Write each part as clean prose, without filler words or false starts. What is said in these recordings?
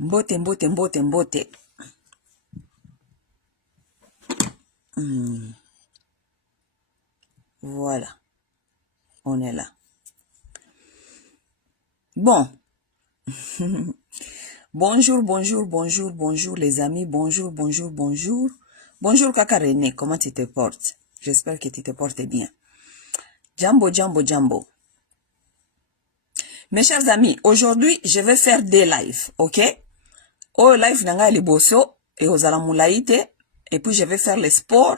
Mbote, mbote, mbote, mbote. Voilà. On est là. Bon. Bonjour, bonjour, bonjour, bonjour les amis. Bonjour, bonjour, bonjour. Bonjour Kaka René, comment tu te portes? J'espère que tu te portes bien. Jambo, jambo, jambo. Mes chers amis, aujourd'hui, je vais faire des lives, ok? Oh, live nanga liboso, et aux alamulaïte, et puis je vais faire le sport,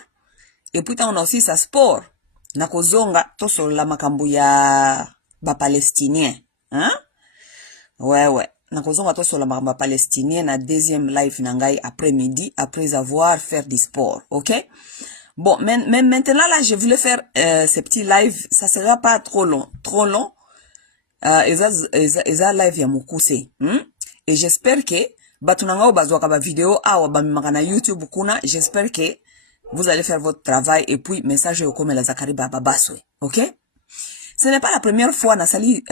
et puis on a aussi sa sport. Nakozonga, to sur la makambu ya ba palestinien, hein? Ouais. Nakozonga to sur la makambu palestinien, na deuxième live nangai après-midi, après avoir fait du sport, ok? Bon, mais maintenant là, je voulais faire ce petit live, ça sera pas trop long, eza live ya mukuse, et j'espère que batunanga bazwaka ba vidéo awa bamimaka na YouTube kuna, j'espère que vous allez faire votre travail et puis message comme la Zakari Baba Baswe, ok? Ce n'est pas la première fois nasali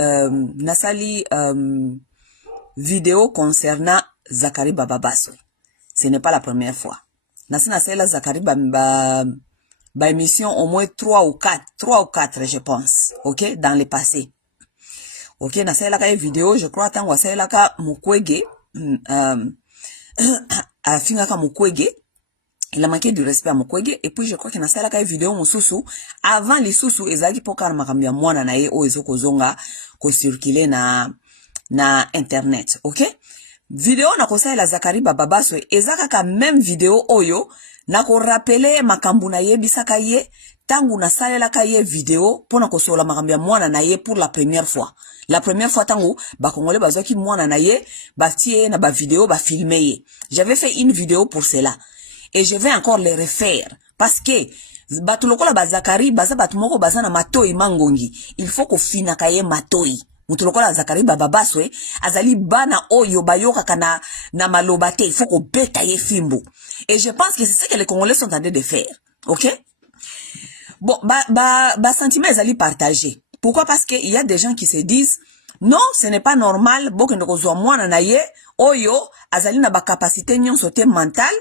vidéo concernant Zakari Baba Baswe. Ce n'est pas la première fois. Nasali la Zakari ba émission au moins 3 ou 4 je pense, ok, dans le passé. Ok, nasali la vidéo, je crois tant wasali la mukwege afingaka mukwege. Il a manqué du respect à Mukwege, et puis je crois qu'il a fait la vidéo mususu avant les susu ezaki poka na makambia mwana na ye o ezoko zonga ko circuler na internet, ok? Vidéo na kosa la Zakari Baba Baswe ezaka ka même vidéo oyo na ko rappeler makambu na ye bisaka ye tangu na salela ka ye vidéo pona ko sola makambia mwana na ye pour la première fois. La première fois tangu ba congolais bazaki mwana na ye ba tie na ba vidéo ba filmer ye. J'avais fait une vidéo pour cela. Et je vais encore les refaire. Parce que, batulokola bazakari, baza batumoko baza na matoi mangongi. Il faut qu'on finaka ye matoi. Mutulokola Zakari Baba Baswe, azali bana oyo bayoka kana na malobate. Il faut qu'on beta ye fimbo. Et je pense que c'est ce que les Congolais sont en train de faire. Ok? Bon, sentiment azali partagé. Pourquoi? Parce qu'il y a des gens qui se disent, non, ce n'est pas normal, boke ndokozwa mwana na ye, oyo, azali na ba capacité nyon sote mental,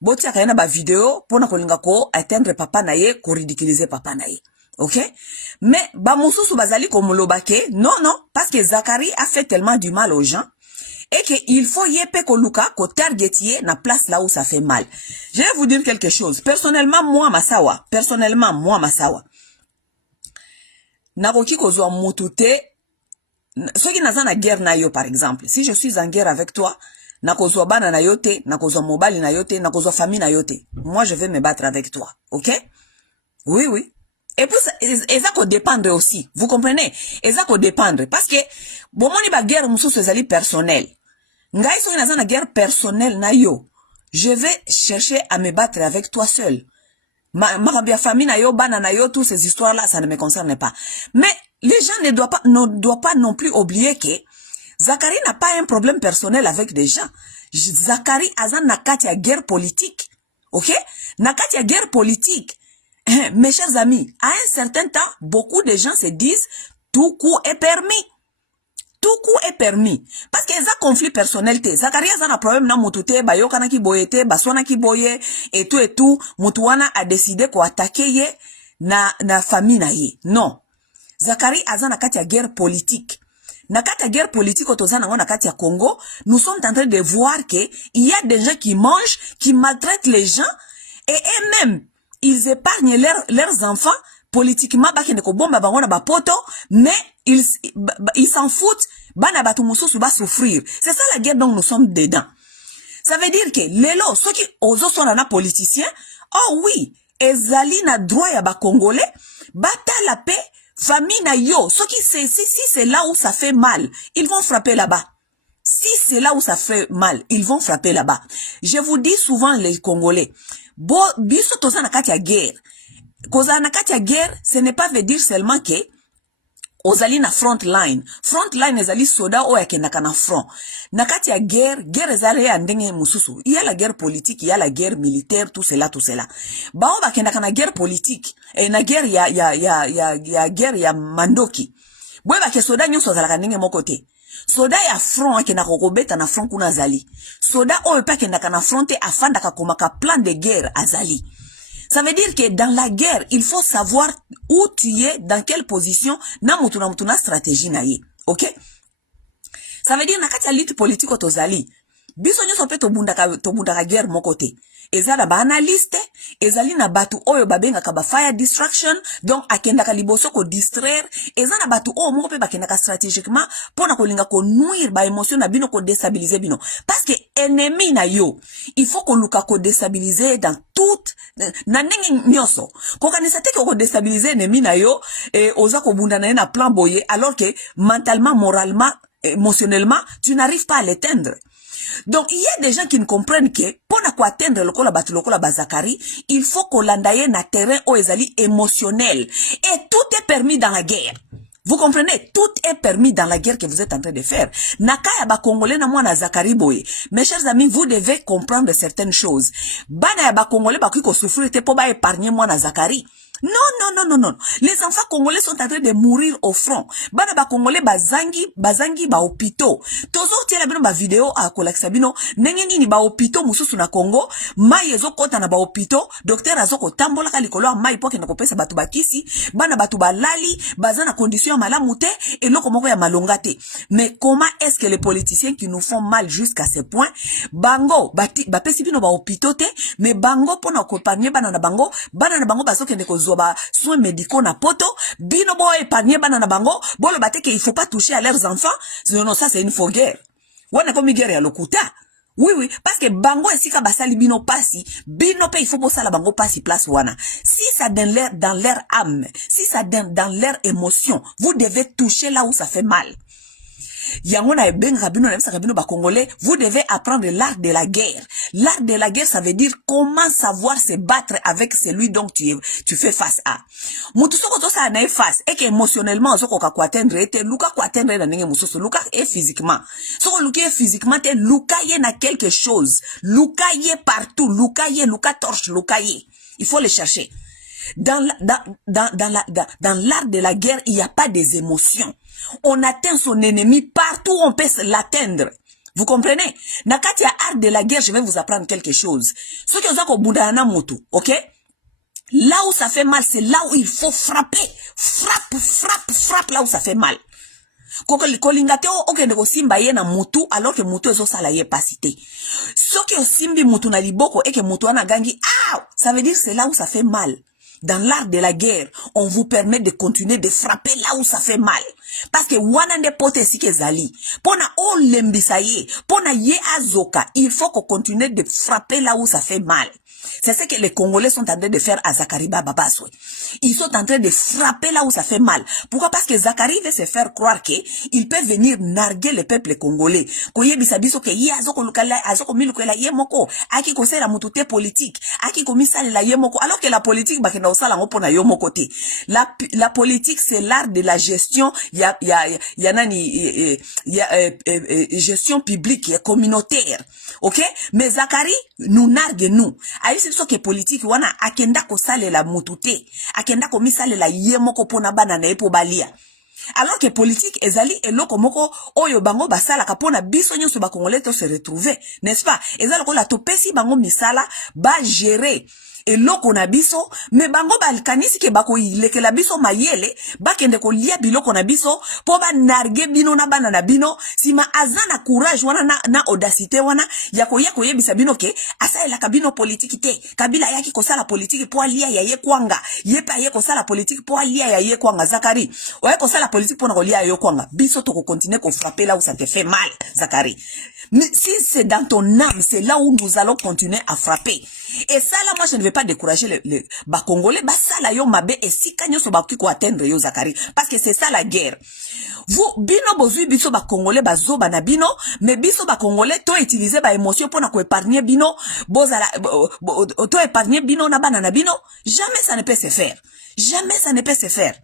boti akayena ba vidéo pona kolinga ko atteindre papa na ye, ko ridiculiser papa na ye. OK? Mais ba mususu bazali ko mulobake, non, parce que Zakari a fait tellement du mal aux gens et que il faut yepe ko luka ko targetier na place là où ça fait mal. Je vais vous dire quelque chose. Personnellement moi Masawa, nakoki kozwa mutute soki naza na guerre na yo par exemple. Si je suis en guerre avec toi, nakozwa bana na yote, nakozwa mobali na yote, nakozwa famille na yote. Moi, je vais me battre avec toi. OK? Oui. Et puis, ça ko dépendre aussi. Vous comprenez? Et ça ko dépendre. Parce que, bon, moni ba guerre moussou sezali personnel. Ngai so na zana guerre personnelle na yo. Je vais chercher à me battre avec toi seul. Ma famille na yo, bana na yo, toutes ces histoires-là, ça ne me concerne pas. Mais, les gens ne doivent pas non plus oublier que Zakari n'a pas un problème personnel avec des gens. Zakari a nakati ya guerre politique. Ok? Nakati ya guerre politique. Mes chers amis, à un certain temps, beaucoup de gens se disent tout coup est permis. Tout coup est permis. Parce que ça conflit personnel. Zakari a un problème na mutute, bayokana ki boyete, baswana ki boye, et tout. Mutuana a décidé ko attaquer ye na famille na ye. Non. Zakari a nakati ya guerre politique. Nakati ya guerre politique otozana nakati ya Congo, nous sommes en train de voir que il y a des gens qui mangent, qui maltraitent les gens, et eux-mêmes, ils épargnent leurs enfants, politiquement, mais ils s'en foutent, souffrir. C'est ça la guerre dont nous sommes dedans. Ça veut dire que, lelo, ceux qui sont na politiciens, oh oui, ezali na droit ya ba Congolais, bata la paix, famille na yo, si c'est là où ça fait mal, ils vont frapper là-bas. Si c'est là où ça fait mal, ils vont frapper là-bas. Je vous dis souvent les Congolais, biso toza na kati ya guerre. Koza na kati ya guerre, ce n'est pas veut dire seulement que ozali na front line. Front line ezali soda o yakendaka na front. Na kati ya guerre ezali ya ndenge mususu. Il y a la guerre politique, il y a la guerre militaire, tout cela. Bao bakendaka na guerre politique. Et na guerre ya guerre ya mandoki. Boye bake soda nyonso zalaka ndenge moko te. soda ya front ke na kokobeta na front kuna azali soda oyo pa ke ndaka na fronte afanda ka komaka plan de guerre azali. Ça veut dire que dans la guerre, il faut savoir où tu es, dans quelle position, na mutuna stratégie na ye. OK? Ça veut dire na kati ya lutte politique tozali. Biso nyoso pe tobundaka guerre moko te. Ezala ba analyste, ezali na batu oyo babengaka ba fire distraction, donc akendaka liboso ko distraire, ezana batu oyo moko pe bakendaka stratégiquement pona kolinga ko nuire ba émotion na bino ko déstabiliser bino. Parce que ennemi na yo, il faut ko luka ko déstabiliser dans toute na ndenge nyoso. Ko kanisa te ko déstabiliser ennemi na yo oza ko bunda na na plan boye alors que mentalement, moralement, émotionnellement, tu n'arrives pas à l'éteindre. Donc, il y a des gens qui ne comprennent que pour atteindre le batu lokola bazakari, il faut qu'on landaye na terrain au ezali émotionnel. Et tout est permis dans la guerre. Vous comprenez? Tout est permis dans la guerre que vous êtes en train de faire. Nakaya ba Congolais na mwana Zakari boye. Mes chers amis, vous devez comprendre certaines choses. Bana ya ba Congolais ba kuiko souffrir te po ba épargner mwana Zakari. Non, non, non, non, non. Les enfants congolais sont en train de mourir au front. Bana ba congolais bazangi ba hôpitaux. Tozo tiela bino ba vidéo a kolakisa bino nengengi ni ba hôpitaux mususu na Congo, mai ezo kota na ba hôpitaux, docteur azoko tambola ka likolo mai poke na kopesa batu bakisi, bana batu balali, bazana condition malamu te et loko moko ya malonga te. Mais comment est-ce que les politiciens qui nous font mal jusqu'à ce point, bango bapesi bino ba hôpitaux te, mais bango pona ko parmi bana na bango basoke ne kozo ba soins médicaux na poto bino bo épargner bana na bango bolo bateke il faut pas toucher à leurs enfants. Non, ça c'est une faux guerre. Wana comme guerre ya lokuta. Oui, parce que bango esika basali bino pasi, bino pe il faut bosala bango pasi place wana. Si ça dans leur âme, si ça dans leur émotion, vous devez toucher là où ça fait mal. Yangona e ben rabino na bisa rabino ba congolais, vous devez apprendre l'art de la guerre. L'art de la guerre, ça veut dire comment savoir se battre avec celui dont tu fais face à. Mutu soko to sa na face et que émotionnellement soko ka ko atteindre te luka ko atteindre na ndenge mususu luka et physiquement. Soko luka physiquement te luka ye na quelque chose. Luka ye partout, luka torche, luka ye. Il faut le chercher. Dans l'art de la guerre, il n'y a pas des émotions. On atteint son ennemi partout où on peut l'atteindre. Vous comprenez? Nakati ya art de la guerre, je vais vous apprendre quelque chose. Ce que vous avez bundana moto, ok? Là où ça fait mal, c'est là où il faut frapper. Frappe là où ça fait mal. Kolingate oke ndeko simba ye na mutu alors que mutu ezo sala ye pasité. Soki osimbi mutu na liboko et que mutu ana gangi, ça veut dire c'est là où ça fait mal. Dans l'art de la guerre, on vous permet de continuer de frapper là où ça fait mal. Parce que wanande pote sike zali. Pona o lembisaye, pona ye azoka, il faut qu'on continue de frapper là où ça fait mal. C'est ce que les Congolais sont en train de faire à Zakari Babaswe. Ils sont en train de frapper là où ça fait mal. Pourquoi? Parce que Zakari veut se faire croire qu'il peut venir narguer le peuple congolais. Koye bisabiso ke ye azoko lukala, azoko milukela ye moko. Aki kose la mutute politique. Aki komisale la ye moko. Alors que la politique, bakena osala ngopo na yo moko te. La politique, c'est l'art de la gestion. Gestion publique, communautaire. Ok? Mais Zakari nous nargue nous. C'est ce que politique wana akenda ko sale la mutute akenda ko misale la yemoko pona bana na epo balia alors que politique ezali eloko moko oyo bango basala kapona biso nyoso ba congolais to se retrouver, n'est-ce pas? Ezali ko la topesi bango misala ba gérer eloko na biso, me bango balkanisi ke bako ilekela biso mayele bakende ko lia biloko na biso po ba narge bino na bana na bino sima azana courage wana na audacité wana yako yebisa bino ke asaela kabino politique te kabila yaki ko sala politique po alia ya ye kwanga yepa ye ko sala politique po alia ya ye kwanga Zakari oye ko sala politique po na ko lia yo kwanga biso to ko continuer ko frapper là où ça te fait mal Zakari. Mais si c'est dans ton âme, c'est là où nous allons continuer à frapper. Et ça là, moi je ne vais pas décourager les Congolais, ça là yo mabe et si kanyo so ba ko atteindre yo Zakari parce que c'est ça la guerre. Vous bino bozui biso ba Congolais bazo ba na bino, mais biso ba Congolais to utiliser ba émotion pour na ko épargner bino, bozala to épargner bino na bana na bino, jamais ça ne peut se faire. Jamais ça ne peut se faire.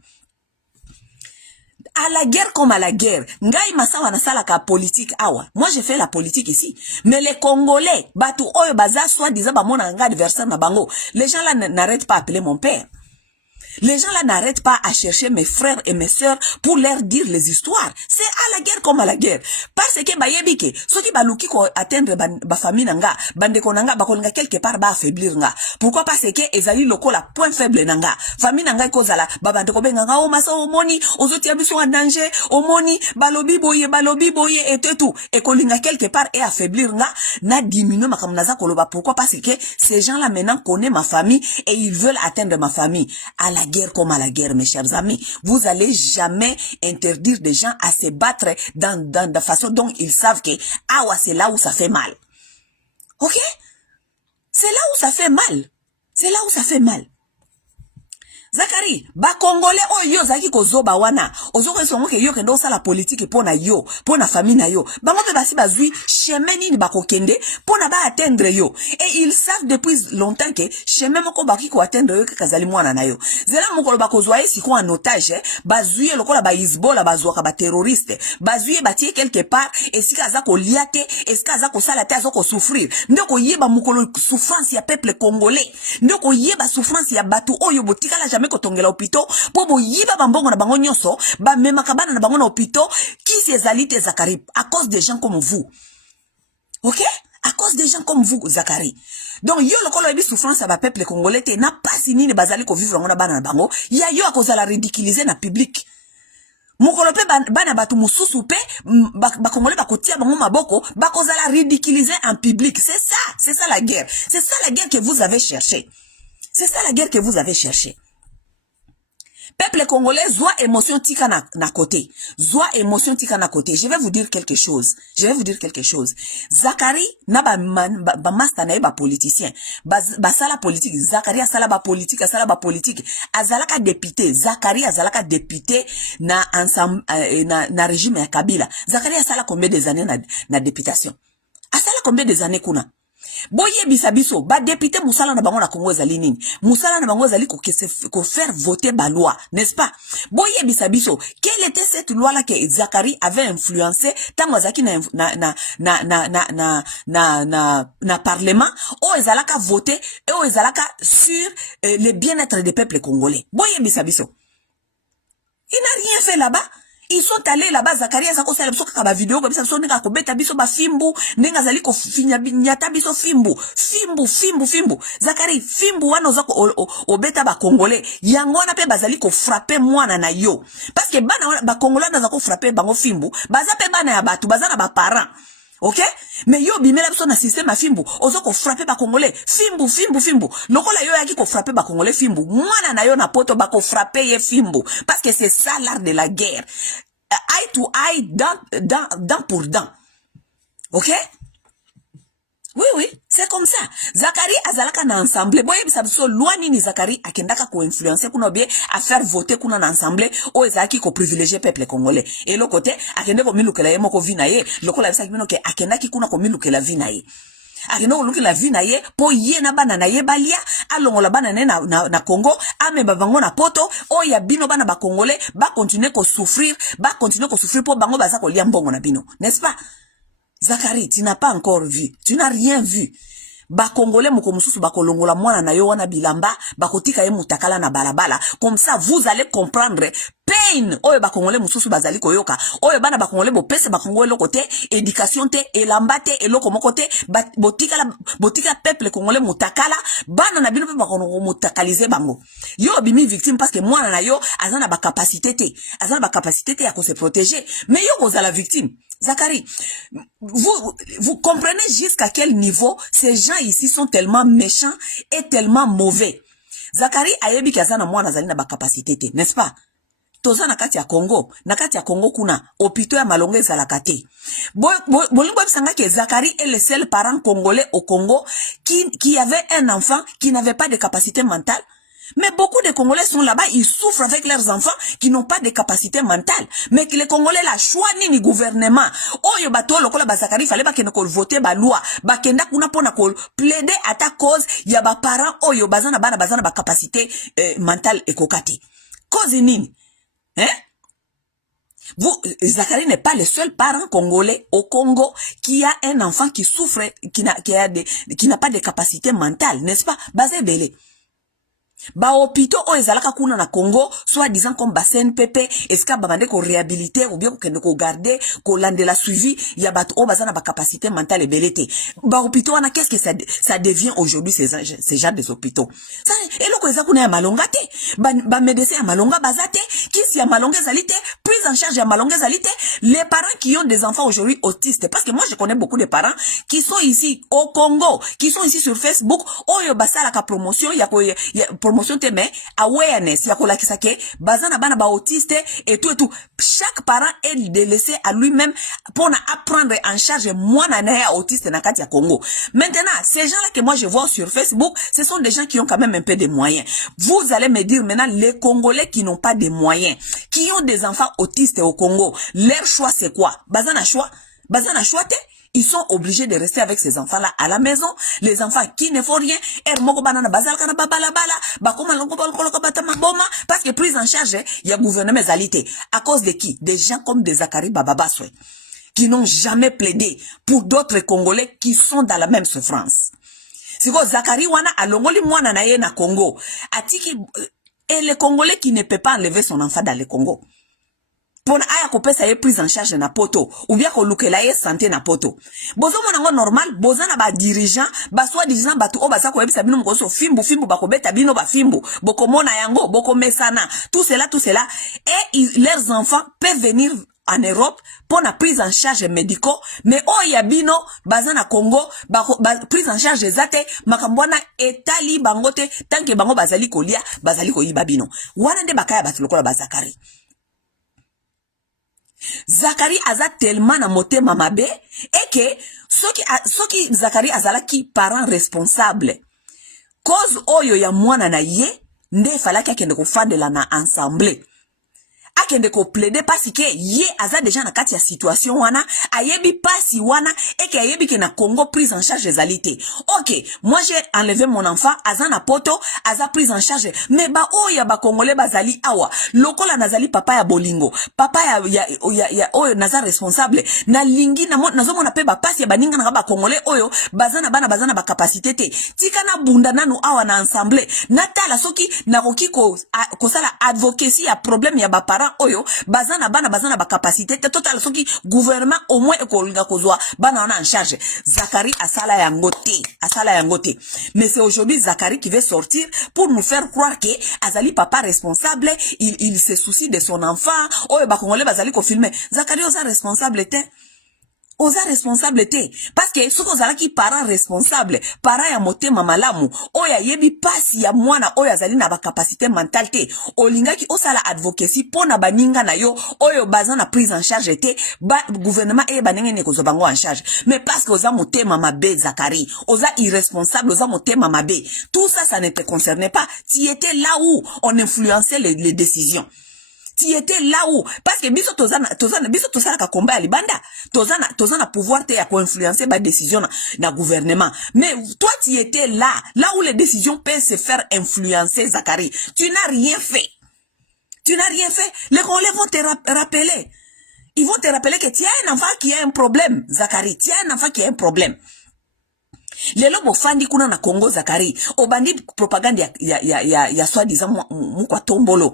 À la guerre comme à la guerre. Ngai masawa na sala ka politique awa. Moi j'ai fait la politique ici. Mais les Congolais, batu oyo baza soit disant ba mona nga adversaire na bango. Les gens là n'arrêtent pas appeler mon père. Les gens là n'arrêtent pas à chercher mes frères et mes sœurs pour leur dire les histoires. C'est à la guerre comme à la guerre. Parce que bayebike, ceux qui baluki ko atteindre ba famille nanga, bande konanga bakolinga quelque part ba affaiblir nga. Pourquoi? Parce que ezali loko la point faible nanga. Famille nanga kozala babande ko benga o masa o moni, ozoti abiso en danger, o moni balobi boye et tout. Et kolinga quelque part et affaiblir nga na diminuer makamnaza koloba. Pourquoi? Parce que ces gens là maintenant connaissent ma famille et ils veulent atteindre ma famille. À la guerre comme à la guerre, mes chers amis. Vous allez jamais interdire des gens à se battre dans la façon dont ils savent que, ah ouais, c'est là où ça fait mal. Ok? C'est là où ça fait mal. C'est là où ça fait mal. Zakari, ba Congolais yo zaki ko zoba wana, ozoko songo ke yo kendo sa la politique pona yo, pona famille na yo. Bango pe basi bazui chemin ni bako kende pona ba atteindre yo. Et ils savent depuis longtemps que chemin moko baki ko atteindre yo kazali mwana na yo. Zela moko bako zoye si ko en otage, bazui lokola ba Hezbollah bazwaka ba terroriste, bazui batie quelque part et si kaza ko liate, et si kaza ko sala te azoko souffrir. Ndoko yeba mukolo souffrance ya peuple congolais. Ndoko yeba souffrance ya batu oyo botika la jamais kotongela opito po boyiba bambongo na bango nyonso ba memaka bana na bango na opito qui s'ezali te Zakari à cause des gens comme vous. OK? À cause des gens comme vous Zakari. Donc yo lokolo ebi souffrance ba peuple congolais te na pasi nini bazali ko vivre ngona bana na bango ya yo a cause la ridiculiser na public. Mokolo pe bana batu mususu pe ba congolais ba kotia bango maboko ba cause la ridiculiser en public. C'est ça la guerre. C'est ça la guerre que vous avez cherché. C'est ça la guerre que vous avez cherché. Peuple congolais, zoa émotion tika na côté. Zoa émotion tika na côté. Je vais vous dire quelque chose. Zakari, na ba master na ba politicien. Ba sala politique. Zakari a sala ba politique. Azalaka député. Zakari azalaka député na ensemble, na régime ya Kabila. Zakari a sala combien des années na députation? A sala combien des années kuna? Boye bisabiso, ba député musala na bango na Congo ezali nini? Musala na bango ezali ko faire voter ba loi, n'est-ce pas? Boye bisabiso, quelle était cette loi là que Zakari avait influencé tango azaki na parlement o ezalaka voter et o ezalaka sur le bien-être des peuples congolais. Boye bisabiso. Il n'a rien fait là-bas. Ils sont allés là-bas, Zakaria Zako sala biso kaka ba vidéo comme ça so ndeka ko beta biso ba fimbu ndenga zali ko finya nyata biso fimbu. Zakari fimbu wana ozako o beta ba congolais. Yango na pe bazali ko frapper mwana na yo. Parce que bana ba congolais na zako frapper bango fimbu, baza pe bana ya batu, baza na ba parents. OK? Mais yo bimela biso na système fimbu, ozoko frapper ba congolais. Fimbu. Lokola yo yaki ko frapper ba congolais fimbu. Mwana na yo na poto ba ko frapper ye fimbu. Parce que c'est ça l'art de la guerre. Eye to eye, dent pour dent. OK? Oui, c'est comme ça. Zakari azalaka na ensemble. Boye bisabiso loi nini Zakari akendaka ko influencer kuna bien à faire voter kuna na ensemble o ezaki ko privilégier peuple congolais. Et l'autre côté akende ko milukela ye moko vina ye. Lokola bisaki mino ke akendaki kuna ko milukela vina ye. Akendo lukela vina ye po ye na bana na ye balia alongola bana na Congo ame bavango na poto o ya bino bana ba congolais ba continuer ko souffrir po bango baza ko lia mbongo na bino. N'est-ce pas? Zakari, tu n'as pas encore vu. Tu n'as rien vu. Ba Congolais moko mususu ba kolongola mwana na yo wana bilamba, ba kotika ye mutakala na balabala. Comme ça, vous allez comprendre pain. Oyo ba Congolais mususu bazali koyoka. Oyo bana ba Congolais bo pese ba Congolais lokote, éducation te, elamba te, eloko mokote, botika peuple Congolais mutakala, bana na bino pe ba konongo mutakalize bango. Yo bimi victime parce que mwana na yo azana ba capacité te. Azana ba capacité te ya ko se protéger. Mais yo goza la victime. Zakari, vous comprenez jusqu'à quel niveau ces gens ici sont tellement méchants et tellement mauvais. Zakari ayebi kazana mwana zali na ba capacité te, n'est-ce pas? Toza na kati ya Congo kuna opito ya malonge za la kate. Bolingo bisanga ke Zakari est le seul parent congolais au Congo qui avait un enfant qui n'avait pas de capacité mentale. Mais beaucoup de Congolais sont là-bas, ils souffrent avec leurs enfants qui n'ont pas de capacité mentale. Mais que les Congolais la choix ni gouvernement. Oh yo bato lokola ba Zakari fallait pas que ne voter ba loi. Ba kenda kuna pona ko plaider à ta cause ya ba parents oh yo bazana ba capacité mentale et kokati. Cause nini? Hein? Zakari n'est pas le seul parent congolais au Congo qui a un enfant qui souffre, qui n'a pas de capacité mentale, n'est-ce pas? Basé belé. Ba hôpitaux o ezalaka kuna na Congo, soit disant comme ba CNPP, est-ce que ba bande ko réhabiliter ou bien ko garder, ko landela suivi, ya bat o bazana ba capacité mentale et belete. Ba hôpitaux wana qu'est-ce que ça devient aujourd'hui ces gens des hôpitaux. Ça et loko eza kuna ya malonga te. Ba médecin ya malonga bazate, kisi ya malonga zalite, prise en charge ya malonga zalite, les parents qui ont des enfants aujourd'hui autistes parce que moi je connais beaucoup de parents qui sont ici au Congo, qui sont ici sur Facebook, oyo basala ka promotion ya promotion te mais awareness ya kolakisa ke bazana bana ba autiste et tout. Chaque parent est délaissé à lui-même pour apprendre en charge mwana na ya autiste na kati ya Congo. Maintenant, ces gens-là que moi je vois sur Facebook, ce sont des gens qui ont quand même un peu de moyens. Vous allez me dire maintenant les Congolais qui n'ont pas de moyens, qui ont des enfants autistes au Congo, leur choix c'est quoi? Bazana choix te. Ils sont obligés de rester avec ces enfants-là à la maison. Les enfants qui ne font rien. Parce que prise en charge, il y a gouvernement zalité. À cause de qui? Des gens comme des Zakari Bababaswe. Qui n'ont jamais plaidé pour d'autres Congolais qui sont dans la même souffrance. C'est quoi Zakari wana alongoli mwana na ye na Congo. Atiki, et les Congolais qui ne peut pas enlever son enfant dans le Congo. Pour aya kopesa ye prise en charge na poto ou bien ko lukela ye santé na poto bozo monango normal bozana ba dirigeant ba soit dirigeant batu o basa ko yebisa bino mkoso fimbu ba kobeta bino ba fimbu boko mona yango boko mesana tout cela et leurs enfants peuvent venir en Europe pour la prise en charge médicaux mais o yabino bazana Congo prise en charge zate makambwana etali bangote tant que bango bazali kolia bazali ko yibabino wana nde bakaya batu lokola bazakari Zakari aza tellement na motema mabe et que soki Zakari azala ki parent responsable cause oyo ya mwana na ye nde falaki akende kofandela na ensemble akende ko plaider parce que ye aza déjà na kati ya situation wana ayebi pasi wana et que ayebi ke na Congo prise en charge zalité. OK, moi j'ai enlevé mon enfant aza na poto aza prise en charge mais ba oya ba Congolais bazali awa lokola nazali papa ya bolingo papa ya oyo naza responsable na lingi nazo mona pe ba pasi ya baninga na ba Congolais oyo bazana ba capacité te tika na bunda nanu awa na ensemble natala soki nakoki ko sala advocacy ya problème ya ba parents oyo bazana ba capacité total soki gouvernement au moins ekolinga kozwa bana en charge Zakari asala yangote mais c'est aujourd'hui Zakari qui veut sortir pour nous faire croire que azali papa responsable il se soucie de son enfant oyo ba Congolais bazali ko filmer Zakari oza responsable parce que ce qu'on a qui parent responsable parent ya motema malamu oya yebi pasi ya mwana oya zali na ba capacité mentale te olinga ki osala advocacy pona baninga na yo oyo bazana prise en charge te gouvernement e banenge ne kozo bango en charge mais parce que oza motema mabe Zakari oza irresponsable oza motema mabe tout ça ne te concernait pas tu étais là où on influençait les décisions. Tu étais là où parce que biso tozana ka combat ya libanda tozana pouvoir te ya ko influencer ba décision na gouvernement mais toi tu étais là où les décisions peuvent se faire influencer Zakari tu n'as rien fait les Congolais vont te rappeler ils vont te rappeler que tu as un enfant qui a un problème Zakari tu as un enfant qui a un problème. Lelo bofandi kuna na Congo Zakari obandi propagande ya soi-disant mukwa tombolo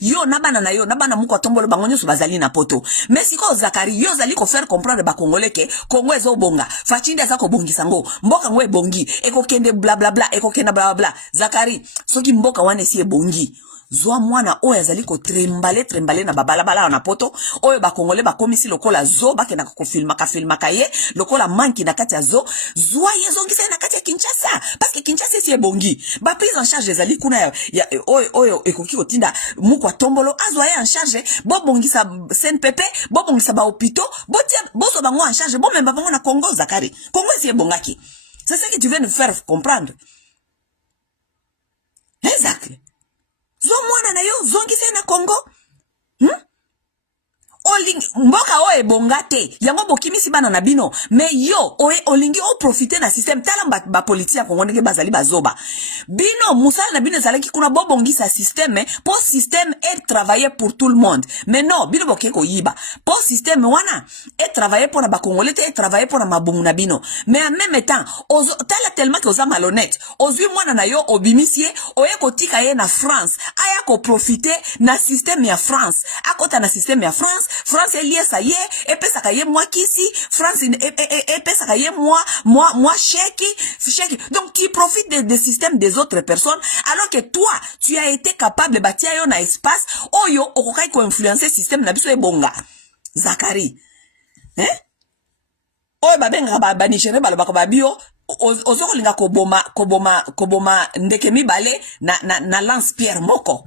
yo nabana na yo nabana mukwa tombolo bangonyo so bazali na poto mais siko Zakari yo zali ko faire comprendre ba Congolais ke Congo ezo bonga fachinda za ko bongisa ngo mboka ngwe bongi eko kende bla bla bla eko kenda bla bla Zakari soki mboka wane si bongi zwa mwana oyo azali ko trembale na babalabala na poto oyo ba Congolais ba komisi lokola zo bakena ko filma kaye lokola manki na kati ya zo zwa yezongisa na kati ya Kinshasa parce que Kinshasa si bongi ba prise en charge ezali kuna ya oyo ekoki kotinda mukwa tombolo azwa ya en charge bo bongisa CNPP bo bongisa ba hôpitaux bo so bango en charge bo memba bango na Congo Zakari Congo si bongaki c'est ce que tu viens de faire comprendre exact zo mwana na yo zongise na Congo mboka o ebongate yango bokimisi bana na bino mais yo olingi o profiter na système tala ba politicien kongondeke bazali bazoba bino musala na bino ezalaki kuna bobongisa système pour système et travailler pour tout le monde mais non bino boke ko yiba pour système wana et travailler pour na ba congolais et travailler pour na mabumu na bino mais en même temps tala tellement que oza malhonnête ozwi mwana na yo obimisie oye kotika ye na France aya ko profiter na système ya France akota na système ya France elie ça y est epesaka ye moi kisi France epesaka ye moi chèque donc tu profites des systèmes des autres personnes alors que toi tu as été capable batia yo na espace oyo okokai ko influencer système na biso ebonga Zakari oyo babenga ba Nigérien balobaka babio ozokolinga koboma ndeke mibale na lance pierre moko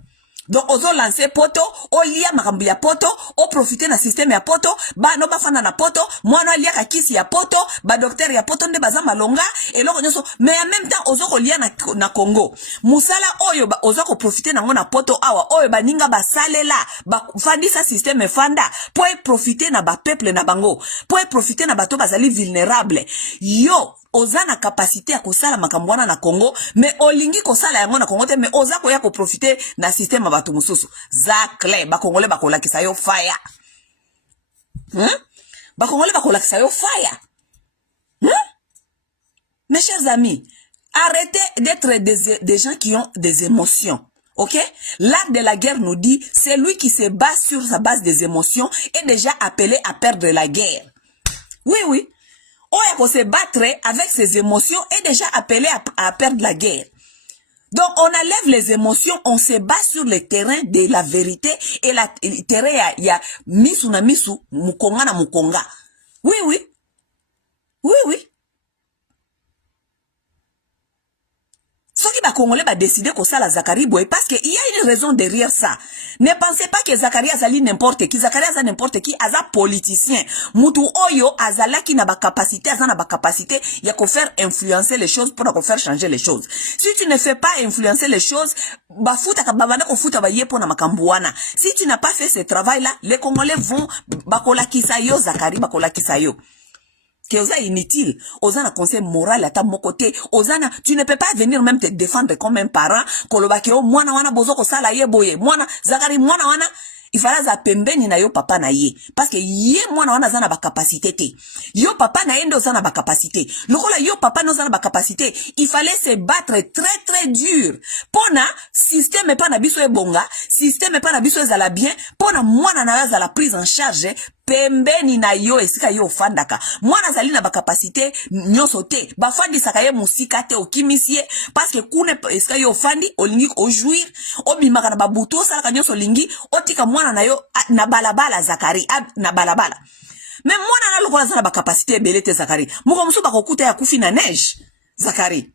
donc ozo lancer poto olia makambo ya poto o profiter na système ya poto bano bafana na poto mwana lia kakisi ya poto ba docteur ya poto nde baza malonga eloko nyoso mais en même temps ozo kolia na Congo musala oyo ozo ko profiter nango na poto awa oyo baninga basalela ba fandisa système fanda pour profiter na ba peuple na bango pour profiter na bato bazali vulnérable yo oza na capacité ya kosala makambo wana na Congo mais olingi kosala yango na Congo te mais oza koya ko profiter na système bato mususu zakle ba congolais bakolakisa yo fire ba congolais bakolakisa yo fire mes chers amis arrêtez d'être des gens qui ont des émotions. Ok? L'art de la guerre nous dit c'est lui qui se base sur sa base des émotions est déjà appelé à perdre la guerre. Oui Oya se battre avec ses émotions est déjà appelé à perdre la guerre. Donc, on enlève les émotions, on se bat sur le terrain de la vérité et le terrain il y a misu na misu, mukonga na mukonga. Oui. Ce qui va congolais va décider que ça la Zakari boy parce qu'il y a une raison derrière ça. Ne pensez pas que Zakari azali n'importe qui. Zakari azali n'importe qui, aza politicien. Mutu oyo azala qui n'a pas capacité, azana ba capacité, il y a qu'à faire influencer les choses pour faire changer les choses. Si tu ne fais pas influencer les choses, ba futa ka babana ko futa ba yepo na makambuana. Si tu n'as pas fait ce travail là, les Congolais vont bakola kisayo Zakari bakola kisayo. Que osa inutile, osa na conseil moral à ta mon côté, osana, tu ne peux pas venir même te défendre comme un parent, kolobakeo, mwana wana bozo ko sala ye boye, mwana, Zakari mwana wana, il fallait za pembeni na yo papa na ye, parce que ye mwana wana zana ba capacité te, yo papa na ye ndo zana ba capacité, lokola yo papa no zana ba capacité, il fallait se battre très dur, pona, système pa na biso e bonga, système pa na biso e zala bien, pona mwana na za la prise en charge, pembeni na yo esika yo fandaka mwana zali na ba capacité nyonso te ba fandi sakaye musika te okimisie parce que kune esika yo fandi olingi ojuir obimaka na babuto sala nyonso lingi otika mwana na yo na balabala Zakari na balabala mais mwana na lokola za ba capacité belete Zakari moko musu bakokuta ya kufi na neige Zakari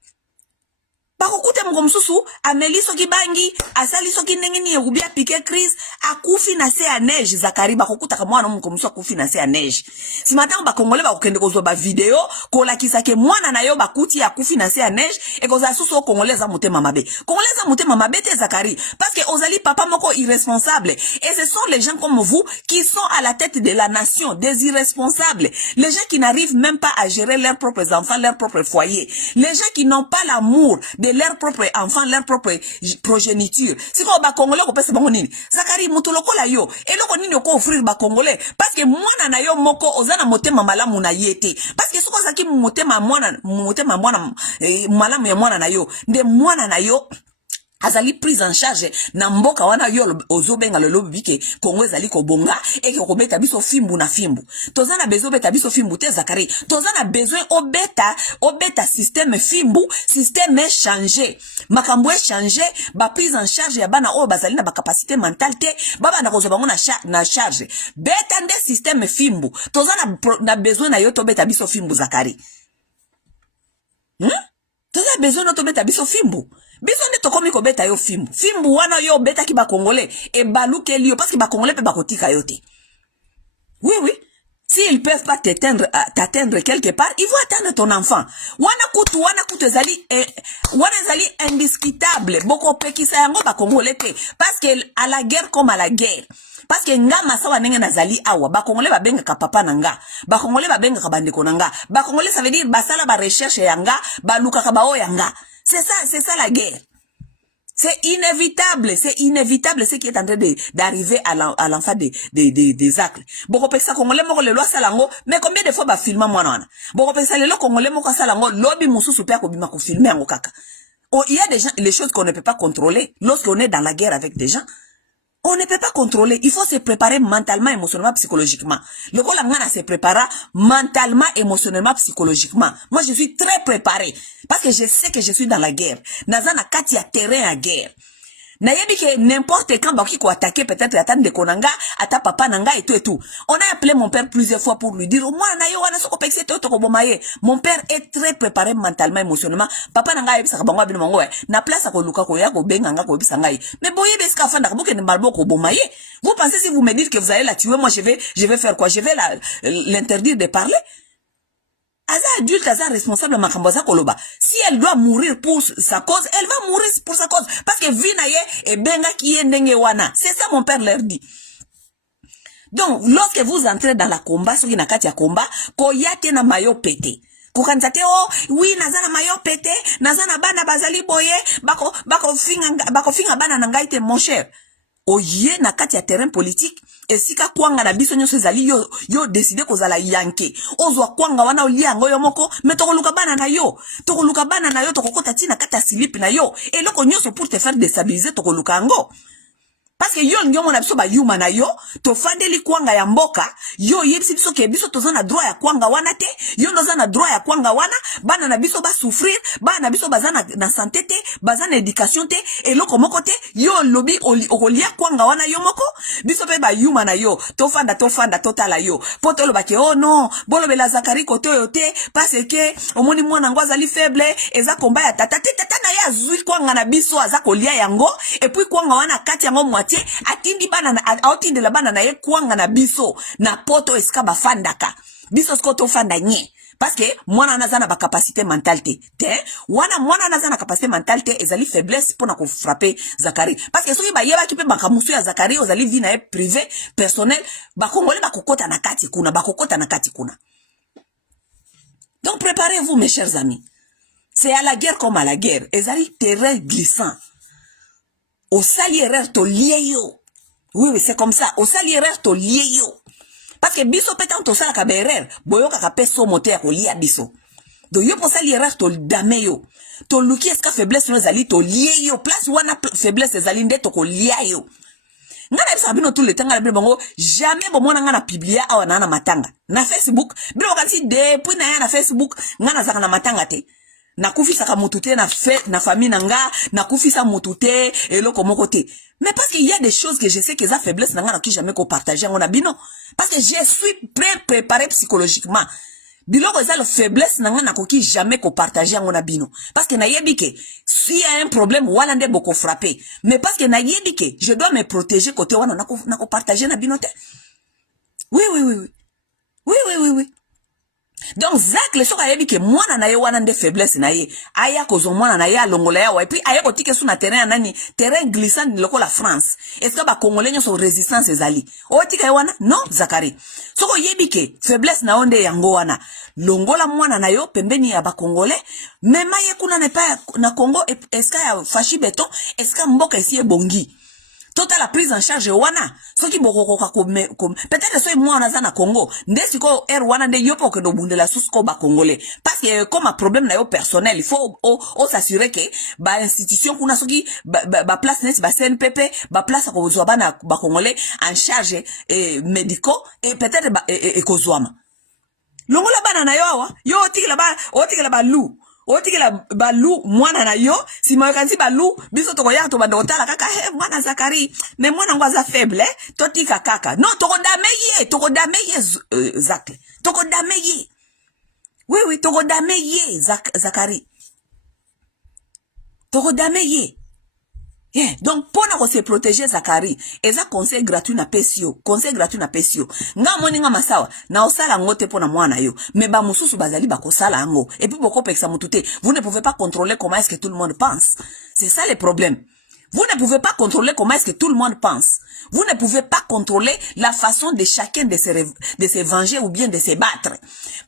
bakokute mko msusu ameli soki bangi asali soki ndengini yekubia piqué crise akufi na se ya neige Zakari bakokuta kama mwana mko msusu akufi na se ya neige si matango ba congolais bakokende kozwa ba video kolakisa ke mwana na yo bakuti akufi na se ya neige e koza susu congolais za motema mabe te Zakari parce que ozali papa moko irresponsable et ce sont les gens comme vous qui sont à la tête de la nation des irresponsables les gens qui n'arrivent même pas à gérer leurs propres enfants leur propre foyer les gens qui n'ont pas l'amour de leurs propres enfants, leur propre progéniture. Si ko ba congolais ko pesa bango nini? Zakari mutu lokola yo. Eloko nini ko offrir ba congolais parce que mwana na yo moko ozana motema malamu na yete. Parce que soko zaki motema malamu ya mwana na yo. Nde mwana na yo azali prise en charge na mboka wana yo ozobenga le lobi ke Kongo ezali ko bonga et que kobeta biso fimbu na fimbu tozana besoin beta biso fimbu te Zakari tozana besoin obeta système fimbu système changer makambo changer ba prise en charge ya bana o bazali na ba capacité mentale te baba na kozo bango na charge beta nde système fimbu tozana na besoin na yo to beta biso fimbu Zakari tozana besoin na to beta biso fimbu biso nde tokomi ko beta yo fimbu fimbu wana yo beta ki ba congolais e baluke liyo parce que ba congolais pe bakotika yo te oui s'ils peuvent pas t'atteindre quelque part ils vont atteindre ton enfant wana kutu ezali indiscutable boko pekisa yango ba congolais te parce que à la guerre comme à la guerre parce que nga masawa ndenge nazali awa ba congolais ba benga ka papa nanga ba congolais ba benga ka bandeko nanga ba congolais ça veut dire basala ba recherche yanga ba luka ka ba o yanga c'est ça la guerre. C'est inévitable ce qui est en train d'arriver à l'enfant des actes. Boko pesa congolais moko le loi salango, mais combien de fois ba filma mwana wana? Boko pesa le congolais moko salango, lobi mususu pe ko bima ko filmer ngo kaka. Oh, il y a des gens, les choses qu'on ne peut pas contrôler lorsqu'on est dans la guerre avec des gens. On ne peut pas contrôler. Il faut se préparer mentalement, émotionnellement, psychologiquement. Le rôle ngana se prépara mentalement, émotionnellement, psychologiquement. Moi, je suis très préparé. Parce que je sais que je suis dans la guerre. Nazana kati ya terrain à guerre. Nayebi que n'importe quand baki ko attaquer peut-être attendre de konanga, ata papa nanga et tout. On a appelé mon père plusieurs fois pour lui dire, moi na yo wana soko pexé to bomaye. Mon père est très préparé mentalement, émotionnellement. Papa nanga yebisa bango bino mango na place ko luka ko ya ko benganga ko yebisa ngai. Mais boye beska fanda ko ne malbo ko bomaye. Vous pensez si vous me dites que vous allez la tuer, moi je vais faire quoi? Je vais l'interdire de parler? Aza adulte, Aza responsable makamboza koloba. Si elle doit mourir pour sa cause, elle va mourir pour sa cause. Parce que vinaye et benga qui est nenge wana. C'est ça mon père leur dit. Donc, lorsque vous entrez dans la combat, ce qui n'a qu'à tia combat, koyate na mayo pété. Kokansate oh, oui, nazana mayo pété, nazana bana bazali boye, bako finga bana nangaite mon cher. Oye na kati ya terrain politique esika kwanga na biso nyoso ezali yo décider kozala yanke ozwa kwanga wana oliango yo moko metokoluka bana na yo tokokota tina kata slip na yo eloko nyoso pour te faire déstabiliser tokoluka ngo. Parce que yo nyomo na biso ba yuma na yo to fandeli kwanga ya mboka yo yebisi biso ke biso tozana droit ya kwanga wana te yo nozana droit ya kwanga wana bana na biso ba souffrir bana na biso bazana na santé te bazana éducation te eloko moko te yo lobi okolia kwanga wana yo moko biso pe ba yuma na yo to fanda totala yo poto loba ke oh non bolo bela Zakari koto yo te parce que omoni mwana ngo azali faible eza komba ya tata na ya zui kwanga na biso azakolia yango et puis kwanga wana kati yango atindi bana na autindi la bana na ye kwanga na biso na poto eska ba fandaka biso sko to fanda nye parce que mwana nazana ba capacité mentale te mwana nazana capacité mentale te ezali faiblesse pour na ko frapper Zakari parce que soki ba yeba ki pe bakamusu ya Zakari ozali vie na ye privé personnel ba kongole ba kokota na kati kuna donc préparez-vous mes chers amis, c'est à la guerre comme à la guerre ezali terrain glissant. Au saliereur to lié yo. Oui, c'est comme ça. Au saliereur to lié yo. Parce que biso pétant to sala kaberer, boyo kaka peso moteur ko lié biso. Donc yo pour saliereur to dame yo. To luki eska faiblesse no zali to lié yo. Place wana faiblesse zali nde to ko lié yo. Ngana bisa bino tout le temps ngana bango jamais bo mona ngana publier awa na matanga. Na Facebook, bino kansi depuis na Facebook ngana zaka na matanga te. Na kufisa ka mutute na famille nanga na kufisa mutute eloko moko te. Mais parce qu'il y a des choses que je sais que ça faiblesse nanga na ki jamais ko partager on a bino parce que je suis préparé psychologiquement. Biloko ça le faiblesse nanga na ko ki jamais ko partager on a bino parce que na yebi ke s'il y a un problème wala nde boko frapper mais parce que na yebi ke je dois me protéger côté wana na ko partager na bino te. Oui. Donc Zak le soka yebi ke mwana na ye wana nde faiblesse na ye aya kozo mwana na ye alongola ya wa et puis aya kotike su na terrain nani terrain glissant loko la France est-ce que ba congolais nyo so résistance ezali o tika ye wana non Zakari soko yebi ke faiblesse na onde yango wana longola mwana na yo pembeni ya ba congolais mema ye kuna ne pa na Congo est-ce que ya fashi beton est-ce que mboka esi ebongi total la prise en charge wana soki boko peut-être so moi na na Congo ndesiko wana nde yopo ke do bundela susko ba congolais parce que comme un problème na yo personnel il faut s'assurer que ba institution kuna soki ba place nesi ba CNPP ba place ko zo bana ba congolais en charge médicaux et peut-être et kozwama longola bana na yo otikela ba lou otikela balu mwana na yo si moyokanzi balu biso tokoya to bando tala kaka mwana Zakari mais mwana ngwaza faible totika kaka non tokodame ye Zak tokodame ye oui tokodame ye Zakari tokodame ye yeah. Donc pour se protéger Zakari eza conseil gratuit na pesio nga moninga masawa na osala ngote pona mwana yo mais ba mususu bazali ba kosala ngo et puis boko peksa mutute vous ne pouvez pas contrôler comment est-ce que tout le monde pense, c'est ça le problème. Vous ne pouvez pas contrôler comment est-ce que tout le monde pense. Vous ne pouvez pas contrôler la façon de chacun de se venger ou bien de se battre.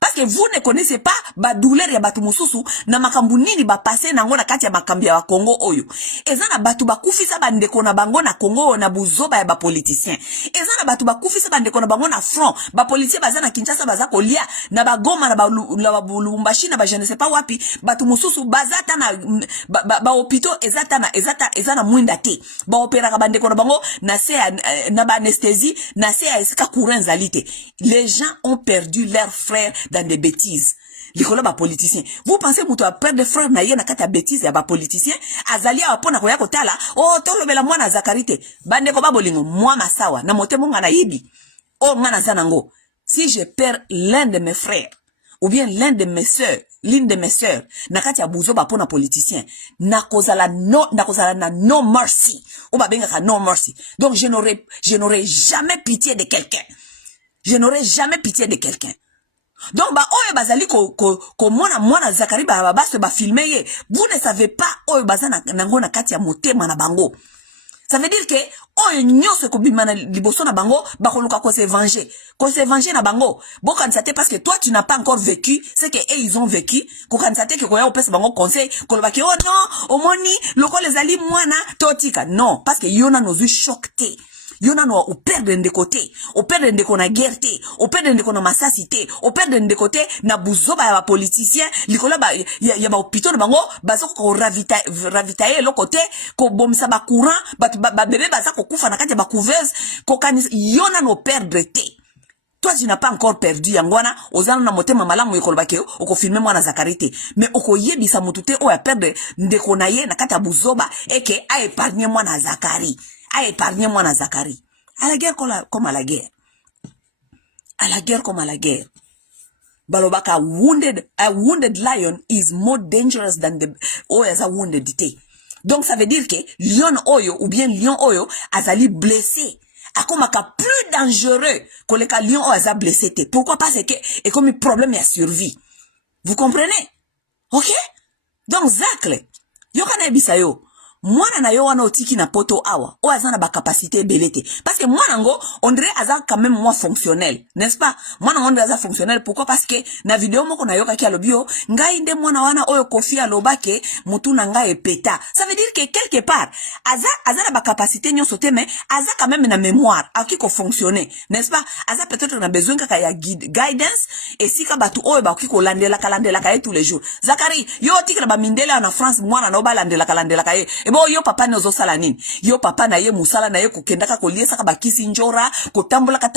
Parce que vous ne connaissez pas ba douleur ya batu mususu na makambu nini ba passé nango na kati ya makambi ya Congo oyo. Eza na batu ba kufisa ba ndeko na bango na Congo na buzoba ya ba politicien. Eza na batu ba kufisa ba ndeko na bango na front. Ba politicien baza na Kinshasa baza kolia na ba Goma na ba Lubumbashi na ba je ne sais pas wapi batu mususu baza ta na ba hôpitaux eza na mwinda te. Ba opéra ka ba ndeko na bango na se na ba anesthésie na se ya esika courant zalite. Les gens ont perdu leurs frères dans des bêtises. Likolo ba politicien. Vous pensez muto a perdre frère na ye na kata bêtise ya ba politicien azali a pona ko ya kotala oh tolobela mwana Zakarite bande ko babolingo moi masawa na motemo nga na yibi oh nga na zanango si je perds l'un de mes frères ou bien l'une de mes sœurs na kati ya buzo ba pona politicien na kozala na no mercy ou ba benga ka no mercy. Donc je n'aurai jamais pitié de quelqu'un. Je n'aurai jamais pitié de quelqu'un. Donc ba oyo bazali ko mwana Zakari ba baso ba filmer ye. Vous ne savez pas oyo bazana nango na kati ya motema na bango. Ça veut dire que oyo nyose ko bimana liboso na bango ba koluka ko se venger na bango. Bo kansate parce que toi tu n'as pas encore vécu ce que ils ont vécu. Ko kansate que ko ya opesa bango conseil ko ba ke oh non omoni loko les ali mwana totika non parce que yona nozu choqué. Yona no au perdre de côté, au perdre de na guerre té, au perdre de na massacité, au perdre de côté na buzoba ya politicien, likola ba ya ba hôpital bango, bazo ko ravitailler le côté, ko bomisa ba courant, ba bébé baza ko kufa na kati ba couveuse, ko kanis yona no perdre té. Toi tu n'as pas encore perdu yangwana, ozana na motema malamu yekoloba ke oko filmer mwana Zakarite, mais oko yebisa mutute o ya perdre ndeko na ye na kati ya buzoba eke a épargner mwana Zakari. A épargné moi na Zakari. À la guerre comme à la guerre. À la guerre comme à la guerre. Balobaka a wounded lion is more dangerous than the as a wounded té. Donc ça veut dire que lion oyo ou bien lion oyo azali blessé. Akomaka plus dangereux que le cas lion oyo a blessé té. Pourquoi parce que et comme un problème à survie. Vous comprenez? OK? Donc Zakle, yo kana bisayo. Mwana na yo wana otiki na poto awa o azana ba capacité belete parce que mwana ngo on dirait aza quand même moi fonctionnel, n'est-ce pas? Mwana ngo aza fonctionnel pourquoi parce que na vidéo moko na yoka ki alobio ngai nde mwana wana oyo kofi alobake mutu na ngai epeta. Ça veut dire que quelque part aza na ba capacité nyonso te mais aza quand même na mémoire akiko fonctionner, n'est-ce pas? Aza peut-être na besoin kaka ya guidance et sika batu oyo ba kiko landela ka tous les jours. Zakari yo tikela ba mindela na France mwana no ba landela ka Ebo yo papa nozo sala nini? Yo papa na ye musala na ye kukendaka koliesa ka bakisi njora, kotambola ka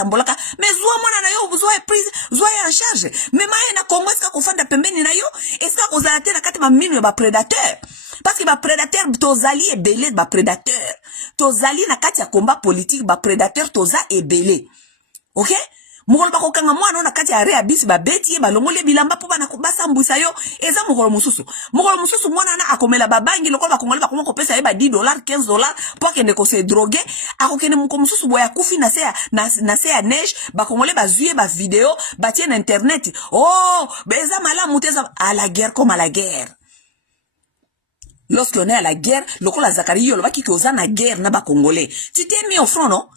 mais zwa mwana na yo zwa prise, zwa en charge. Mais maye na Congo eska kofanda pembeni na yo, eska kozala te na kati ma minu ba prédateur. Parce que ba prédateur tozali ebele ba prédateur. Tozali na kati ya combat politique ba prédateur toza ebele. OK? Mukolo bako kanga mwana na kati ya rea bisi ba beti ba longole bilamba po bana basa mbusa yo eza mukolo mususu mwana na akomela babangi lokolo bakongole bakoma ko pesa ye ba $10 $15 pour que ne ko se droguer akokene muko mususu boya kufi na se ya neige bakongole bazuye ba vidéo batie na internet oh beza malamu teza à la guerre comme à la guerre. Lorsqu'on est à la guerre lokolo Zakari yo lobaki ke oza na guerre na ba congolais tu t'es mis au front non?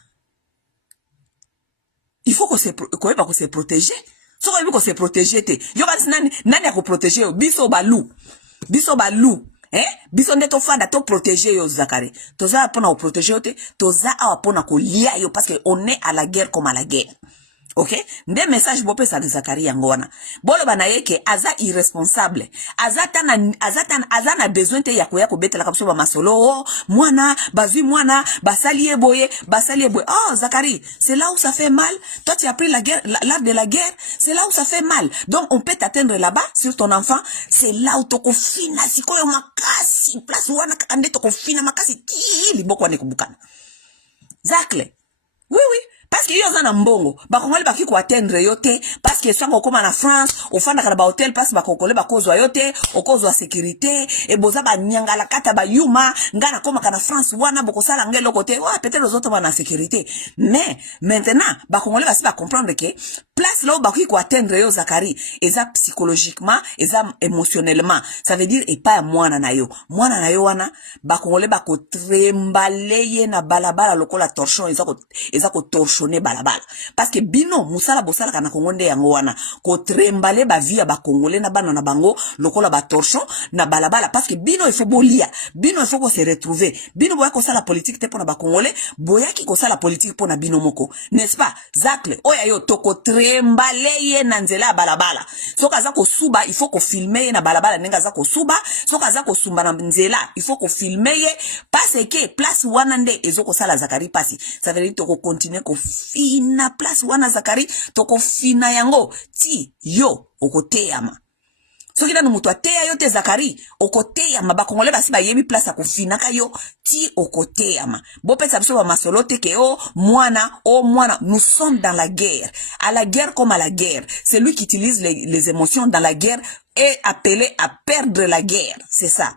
Il faut qu'on se protéger. So qu'on se protéger te. Yo ba nani ako protéger biso balu. Biso ndeto fanda to protéger yo Zakari. Toza pona o protéger te, toza apona ko lia yo parce que on est à la guerre comme à la guerre. OK? Nde message bope sa Zakari yangona. Bolo banayeke aza irresponsable. Aza na besoin te ya ko betela kapso ba masolo. Mwana, bazui mwana, basalié boye. Oh Zakari, c'est là où ça fait mal. Toi tu as pris l'art de la guerre, c'est là où ça fait mal. Donc on peut t'atteindre là-bas sur ton enfant, c'est là où toko fina sikoyo makasi place wana kakande toko fina makasi ki liboko ne kubukana. Zakle. Oui. parce que yo za na mbongo bakongole baki ko atteindre yo te parce que sango koma na France ofanda kana ba hotel parce bakokole bakozwa yo te okozwa sécurité e boza ba nyangala kata ba yuma ngana koma kana France wana bokosala ngelo côté ouais peut-être les autres na sécurité mais maintenant bakongole basi ba comprendre que place là baki ko atteindre yo Zakari eza psychologiquement eza émotionnellement ça veut dire et pas mwana na yo wana bakongole bako trembale na balabala lokola torchon eza ko torchonner balabala parce que bino musala bosala kana kongonde yango wana ko trembale ba via ba congolais na bana na bango lokola ba torchon na balabala parce que bino il faut bolia bino il faut ko se retrouver bino boya ko sala politique te pona ba congolais boya ki ko sala politique pona bino moko n'est-ce pas Zacle oya yo toko trembale na nzela balabala soka za ko suba il faut ko filmer na balabala nenga za ko suba soka za ko sumba na nzela il faut ko filmer parce que place wana nde ezoko sala Zakari pasi ça veut dire toko continuer ko fina place wana Zakari toko fina yango ti yo okoteyama soki nanu mutu ateya yo te Zakari okoteyama bakongole basi bayebi place akofina ka yo ti okoteyama bopesa biso ba masolo te ke mwana nous sommes dans la guerre à la guerre comme à la guerre c'est lui qui utilise les émotions dans la guerre est appelé à perdre la guerre c'est ça